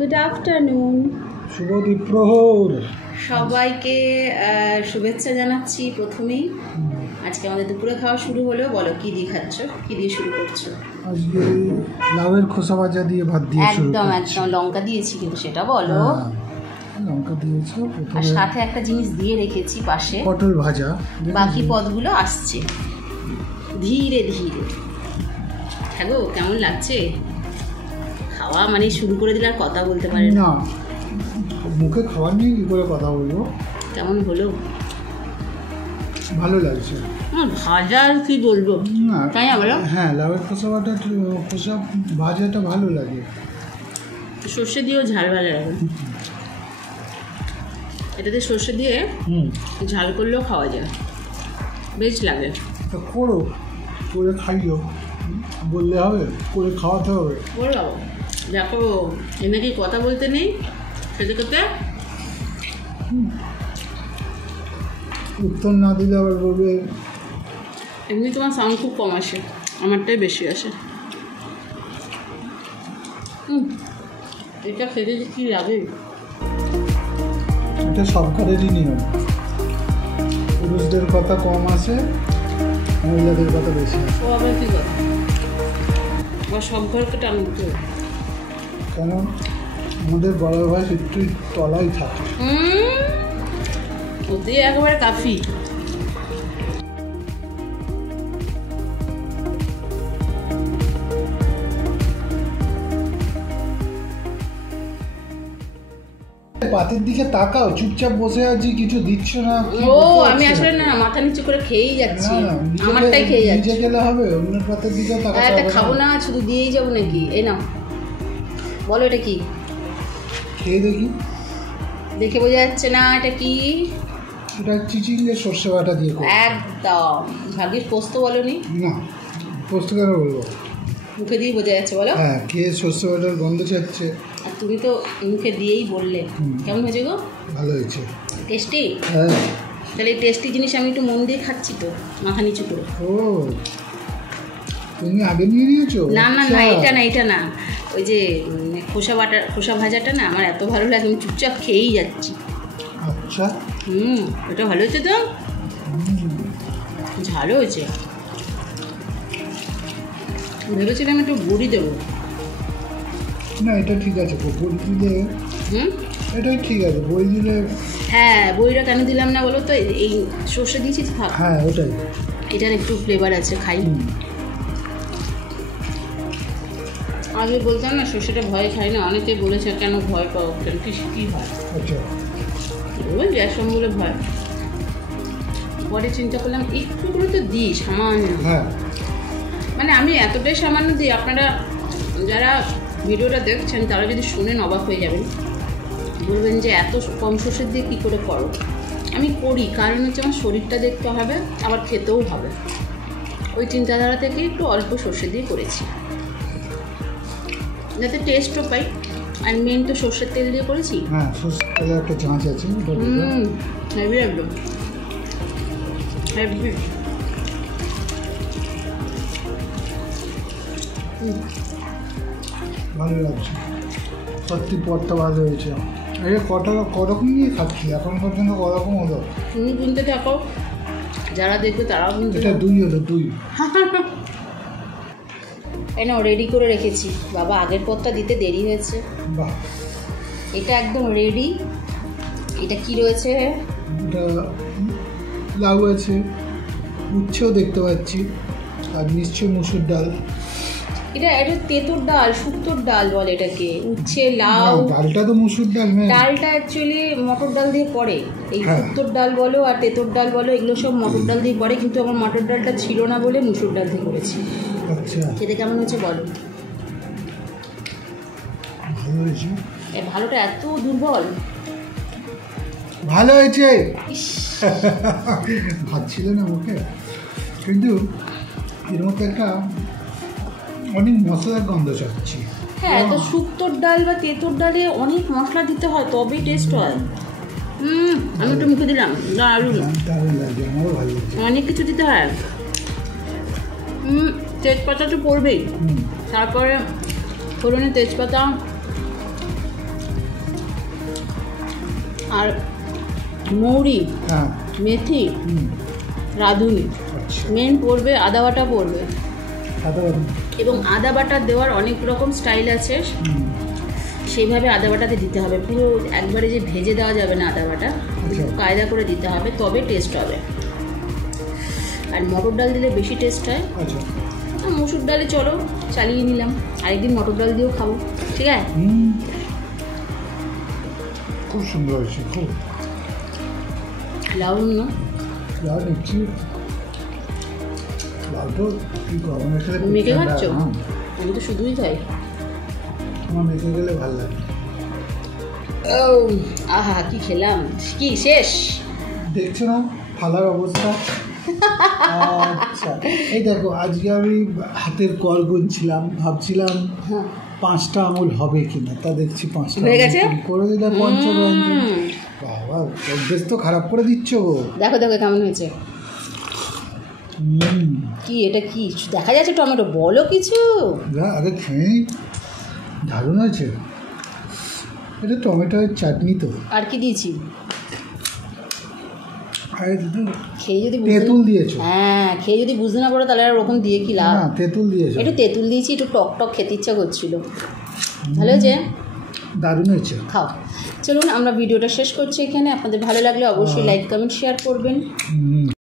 Good afternoon, শুভ দ্বীপ্রহর। সবাইকে শুভেচ্ছা জানাচ্ছি। প্রথমেই আজকে আমাদের দুপুরে খাওয়া শুরু হলো। বলো কি দিয়ে খাচ্ছ, কি দিয়ে শুরু করছো? আজকে লাউয়ের খোসা ভাজা দিয়ে ভাত দিয়ে শুরু একদম করছি। একদম লঙ্কা দিয়েছি, কিন্তু সেটা বলো। লঙ্কা দিয়েছি, আর সাথে একটা জিনিস দিয়ে রেখেছি পাশে, পটল ভাজা। বাকি পদগুলো আসছে ধীরে ধীরে। হ্যাঁ গো, কেমন লাগছে খাওয়া? মানে শুরু করে দিলে আর কথা বলতে পারে না। মুখে খাবার নিয়ে কি করে কথা বলবো? কেমন হলো? ভালো লাগছে। ভাজা আর কি বলবো, তাই না বলো? হ্যাঁ, লাউয়ের খোসা ভাজাটা ভালো লাগে। সর্ষে দিয়েও ঝাল ভালো লাগে। এটাতে সর্ষে দিয়ে ঝাল করলেও খাওয়া যায়, বেশ লাগে। তো করো, করে খাইও, বললে হবে, করে খাওয়াতে হবে। বলো, দেখো এনে কি কথা বলতে নেই সেটা করতে। উত্তর না দিলে আবার বলবে। এমনি তোমার সাউন্ড খুব কম আসে, আমারটাই বেশি আসে। এটা খেতে যে কী লাগে। এটা সব ঘরেরই নিয়ম, পুরুষদের কথা কম আসে, মহিলাদের কথা বেশি আসে। ও আবার কী কথা, আবার সব ঘরকে টান দিতে হবে। কেন? আমাদের বড় ভাই একটু তলাই থাকে। ওতে একেবারে কাফি। পাতের দিকে তাকাও, চুপচাপ বসে আছি, কিছু দিচ্ছ না। ও আমি আসলে না মাথা নিচু করে খেয়েই যাচ্ছি, আমারটাই খেয়ে যাচ্ছি। নিচে গেলে হবে, অন্যের পাতের দিকে তাকাতে এটা হবে। খাবো না, শুধু দিয়েই যাবো নাকি? এই নাও, বলো এটা কি? খেয়ে দেখি। দেখে বোঝা যাচ্ছে না এটা কি। এটা চিচিঙ্গে সর্ষে বাটা দিয়ে করো। একদম ভাগ্যিস পোস্ত বলোনি। না, পোস্ত কেন বলবো? মুখে দিয়ে বোঝা যাচ্ছে, বলো। হ্যাঁ, খেয়ে সর্ষে বাটার গন্ধ ছাড়ছে। আর তুমি তো মুখে দিয়েই বললে। কেমন হয়েছে গো? ভালো হয়েছে। টেস্টি? হ্যাঁ। তাহলে এই টেস্টি জিনিস আমি একটু মন দিয়ে খাচ্ছি তো, মাথা নিচু করে। ও, তুমি আগে নিয়ে নিয়েছো? না না না, এটা না, এটা না, ওই যে খোসা ভাজাটা না আমার এত ভালো লাগে, আমি চুপচাপ খেয়েই যাচ্ছি। আচ্ছা। ওটা ভালো হয়েছে তো, ঝালও হয়েছে। ভেবেছিলাম একটু বড়ি দেবো। না, এটা ঠিক আছে, বড়ি দিলে এটাই ঠিক আছে, বড়ি দিলে। হ্যাঁ, বড়িটা কেন দিলাম না বলো তো, এই সর্ষে দিয়েছি তো, থাক। হ্যাঁ, ওটাই, এটার একটু ফ্লেভার আছে, খাই। আগে বলতাম না সর্ষেটা ভয় খাই না, অনেকে বলেছে কেন ভয় পাও, কেন কী হয়? আচ্ছা, ওই গ্যাস বলে ভয়। পরে চিন্তা করলাম একটুগুলো তো দিই, সামান্য। হ্যাঁ, মানে আমি এতটাই সামান্য দিই, আপনারা যারা ভিডিওটা দেখছেন তারা যদি শুনেন অবাক হয়ে যাবেন, বলবেন যে এত কম সর্ষের দিয়ে কী করে করো। আমি করি কারণ হচ্ছে আমার শরীরটা দেখতে হবে, আবার খেতেও হবে। ওই চিন্তাধারা থেকে একটু অল্প সর্ষে দিয়ে করেছি, যাতে টেস্টও পাই। আর মেন তো সর্ষের তেল দিয়ে করেছি। হ্যাঁ, সর্ষের তেলে একটা চাঁচ আছে। হেভি একদম হেভি। ভালো লাগছে সত্যি, পথটা ভালো হয়েছে। করকম নিয়ে খাচ্ছি এখন পর্যন্ত, করকম হলো? তুমি কিনতে থাকো, যারা দেখবে তারাও কিনতে। এটা 2 হলো, 2। এই নাও, রেডি করে রেখেছি। বাবা আগের পদটা দিতে দেরি হয়েছে। বাহ, এটা একদম রেডি। এটা কি রয়েছে? এটা লাউ আছে, উচ্ছেও দেখতে পাচ্ছি, আর নিশ্চয়ই মুসুর ডাল। এটা তেঁতুর ডাল, শুক্তোর ডাল বলে এটাকে। উচ্ছে, লাউ। ডালটা তো মুসুর ডাল। ডালটা অ্যাকচুয়ালি মটর ডাল দিয়ে পড়ে। এই শুক্তোর ডাল বলো আর তেঁতুর ডাল বলো, এগুলো সব মটর ডাল দিয়ে পড়ে, কিন্তু আমার মটর ডালটা ছিল না বলে মুসুর ডাল দিয়ে করেছি। আচ্ছা, খেতে কেমন হয়েছে বলো? ভালো হয়েছে। ভালোটা এত দুর্বল? ভালো হয়েছে ভাবছিল না মুখে, কিন্তু এর মধ্যে একটা অনেক মশলার গন্ধ চাচ্ছি। হ্যাঁ, তো শুক্তোর ডাল বা তেঁতুর ডালে অনেক মশলা দিতে হয়, তবেই টেস্ট হয়। আমি একটু মুখে দিলাম, দারুণ লাগে, আমারও ভালো লাগছে। অনেক কিছু দিতে হয়। তেজপাতা তো পড়বেই, তারপরে ফোড়নে তেজপাতা, আর মৌরি, হ্যাঁ। মেথি, হুম। রাঁধুনি, আচ্ছা। মেন পড়বে আদা বাটা পড়বে। আদা বাটা। এবং আদা বাটা দেওয়ার অনেক রকম স্টাইল আছে, হুম। সেইভাবে আদা বাটাতে দিতে হবে। পুরো একবারে যে ভেজে দেওয়া যাবে না আদা বাটা, আচ্ছা। কায়দা করে দিতে হবে, তবে টেস্ট হবে। আর মটর ডাল দিলে বেশি টেস্ট হয়। আচ্ছা। মসুর ডালে চলো চালিয়ে নিলাম, আরেকদিন মটর ডাল দিয়েও খাবো, ঠিক আছে? খুব সুন্দর হয়েছে, খুব। লাউন্য লাউ নিচ্ছি, লাউটা কি গরমের সাথে মেখে খাচ্ছ? আমি তো শুধুই খাই। আমার মেখে গেলে ভালো লাগে। ও আহা, কি খেলাম, কি শেষ! দেখছো না থালার অবস্থা? আচ্ছা, এই দেখো, আজকে আমি হাতের কল গুনছিলাম, ভাবছিলাম 5টা আঙুল হবে কিনা, তা দেখছি 5টা হয়ে গেছে। করে দিলাম পঞ্চব্যঞ্জন। বাবা, বেশ তো খারাপ করে দিচ্ছ গো। দেখো দেখো কেমন হয়েছে। কি এটা, কি দেখা যাচ্ছে টমেটো? বলো কিছু। আগে খেয়ে দারুণ আছে। এটা টমেটোর চাটনি তো। আর কি দিয়েছি? খেয়ে যদি তেঁতুল দিয়েছো? হ্যাঁ, খেয়ে যদি বুঝতে না পারো তাহলে আর ওরকম দিয়ে কি লাভ? না, তেঁতুল দিয়েছো। একটু তেঁতুল দিয়েছি, একটু টক টক খেতে ইচ্ছা করছিল। ভালো হয়েছে, দারুণ হয়েছে। খাও। চলুন আমরা ভিডিওটা শেষ করছি এখানে। আপনাদের ভালো লাগলে অবশ্যই লাইক কমেন্ট শেয়ার করবেন।